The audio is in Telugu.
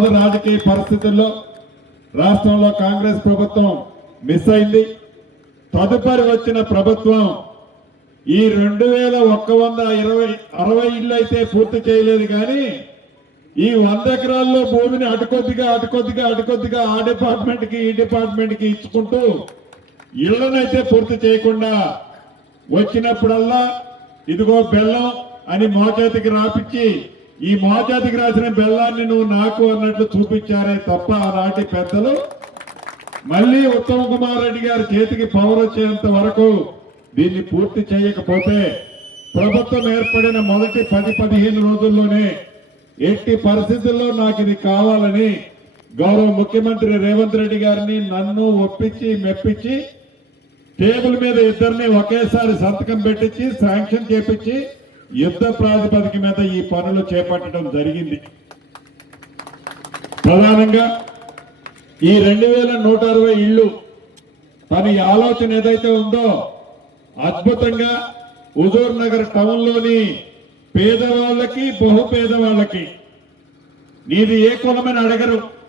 రోజు రాజకీయ పరిస్థితుల్లో రాష్ట్రంలో కాంగ్రెస్ ప్రభుత్వం మిస్ అయింది. తదుపరి వచ్చిన ప్రభుత్వం ఈ 2160 ఇళ్ళు అయితే పూర్తి చేయలేదు, కానీ ఈ 100 ఎకరాల్లో భూమిని అటుకొద్దిగా ఆ డిపార్ట్మెంట్ కి ఈ డిపార్ట్మెంట్ కి ఇచ్చుకుంటూ ఇళ్లనైతే పూర్తి చేయకుండా వచ్చినప్పుడల్లా ఇదిగో బెల్లం అని మోచేతికి రాపిచ్చి ఈ మోచేతికి రాసిన బెల్లాన్ని నువ్వు నాకు అన్నట్లు చూపించారే తప్ప ఆనాటి పెద్దలు మళ్ళీ ఉత్తమ్ కుమార్ రెడ్డి గారి చేతికి పవర్ వచ్చేంత వరకు దీన్ని పూర్తి చేయకపోతే ప్రభుత్వం ఏర్పడిన మొదటి 10-15 రోజుల్లోనే ఎట్టి పరిస్థితుల్లో నాకు ఇది కావాలని గౌరవ ముఖ్యమంత్రి రేవంత్ రెడ్డి గారిని నన్ను ఒప్పించి మెప్పించి టేబుల్ మీద ఇద్దరిని ఒకేసారి సంతకం పెట్టించి శాంక్షన్ చేపించి యుద్ధ ప్రాతిపదిక మీద ఈ పనులు చేపట్టడం జరిగింది. ప్రధానంగా ఈ 2160 ఇళ్లు తన ఆలోచన ఏదైతే ఉందో అద్భుతంగా హుజూర్ నగర్ టౌన్ లోని పేదవాళ్ళకి బహుపేదవాళ్ళకి నీది ఏ కులమని అడగరు.